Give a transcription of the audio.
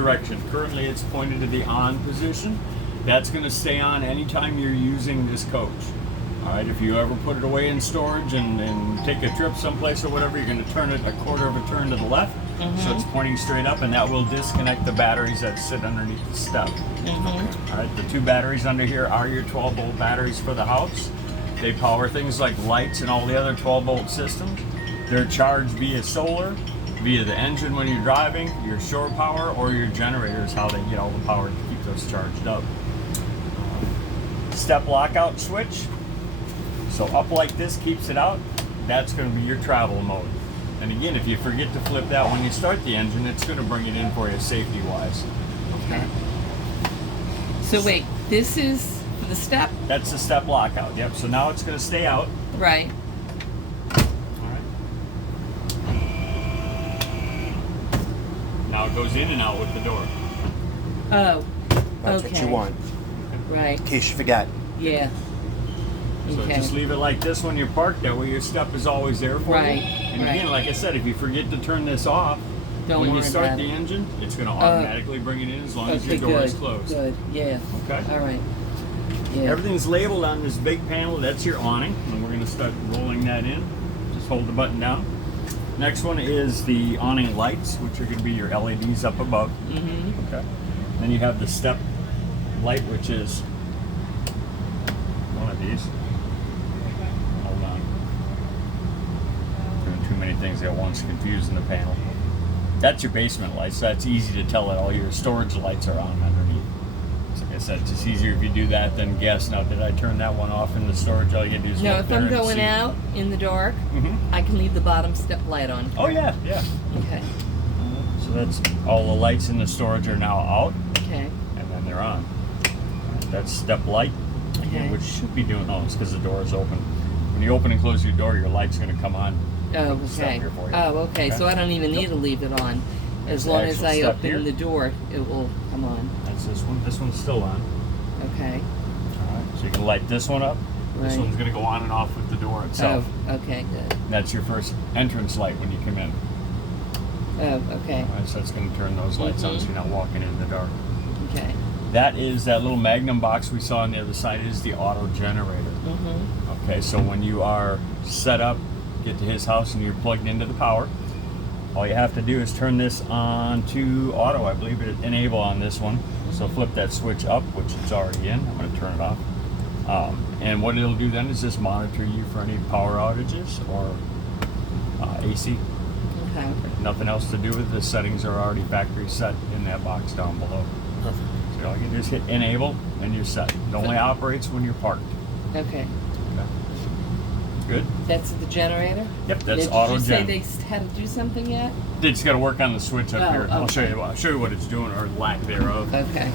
direction. Currently it's pointed to the on position. That's going to stay on anytime you're using this coach. All right, if you ever put it away in storage and take a trip someplace or whatever, you're going to turn it a quarter of a turn to the left, so it's pointing straight up, and that will disconnect the batteries that sit underneath the step. All right, the two batteries under here are your 12-volt batteries for the house. They power things like lights and all the other 12-volt systems. They're charged via solar, via the engine when you're driving, your shore power, or your generator is how they get all the power to keep those charged up. Step lockout switch. So up like this keeps it out. That's going to be your travel mode. And again, if you forget to flip that when you start the engine, it's going to bring it in for you safety-wise. Okay. So wait, this is the step? That's the step lockout. Yep. So now it's going to stay out. Right. All right. Now it goes in and out with the door. Oh. That's okay. what you want, Right. in case you forgot. Yeah. So Okay. just leave it like this when you're parked. That way your step is always there for Right, you. And right. again, like I said, if you forget to turn this off, Don't when you worry start about the it. engine, it's going to automatically bring it in as long as your door is closed. Good. Yeah. Okay. All right. Yeah. Everything's labeled on this big panel. That's your awning, and we're going to start rolling that in. Just hold the button down. Next one is the awning lights, which are going to be your LEDs up above. Okay. Then you have the step light, which is one of these. Hold on. Doing too many things at once, confusing the panel. That's your basement lights. So that's easy to tell that all your storage lights are on underneath. So like I said, it's just easier if you do that than guess. Now, did I turn that one off in the storage? All you get to do is No, look if there I'm and going see. out in the dark, Mhm. I can leave the bottom step light on. Oh yeah, yeah. Okay. So that's all the lights in the storage are now out, Okay. and then they're on. That's step light, Okay. which should be doing. Oh, it's because the door is open. When you open and close your door, your light's going to come on. Oh, Step okay. here for you. Oh, okay. So I don't even need to leave it on. As long as Actual I step open here. the door, it will come on. That's this one. This one's still on. Okay. All right. So you can light this one up. This Right. one's going to go on and off with the door itself. Oh, okay, good. That's your first entrance light when you come in. Oh, okay. All right, so it's going to turn those lights on so you're not walking in the dark. Okay. That little Magnum box we saw on the other side is the auto generator. Okay, so when you are set up, get to his house and you're plugged into the power, all you have to do is turn this on to auto. I believe it enable on this one. So flip that switch up, which it's already in. I'm going to turn it off. And what it'll do then is just monitor you for any power outages or AC. Okay. Nothing else to do with it. The settings are already factory set in that box down below. Perfect. So all you just hit enable and you're set. It only operates when you're parked. Okay. Good. That's the generator? Yep, that's Did auto you say gen. they had to do something yet? They just got to work on the switch up Oh, here. I'll show okay. you. I'll show you what it's doing or lack thereof. Okay.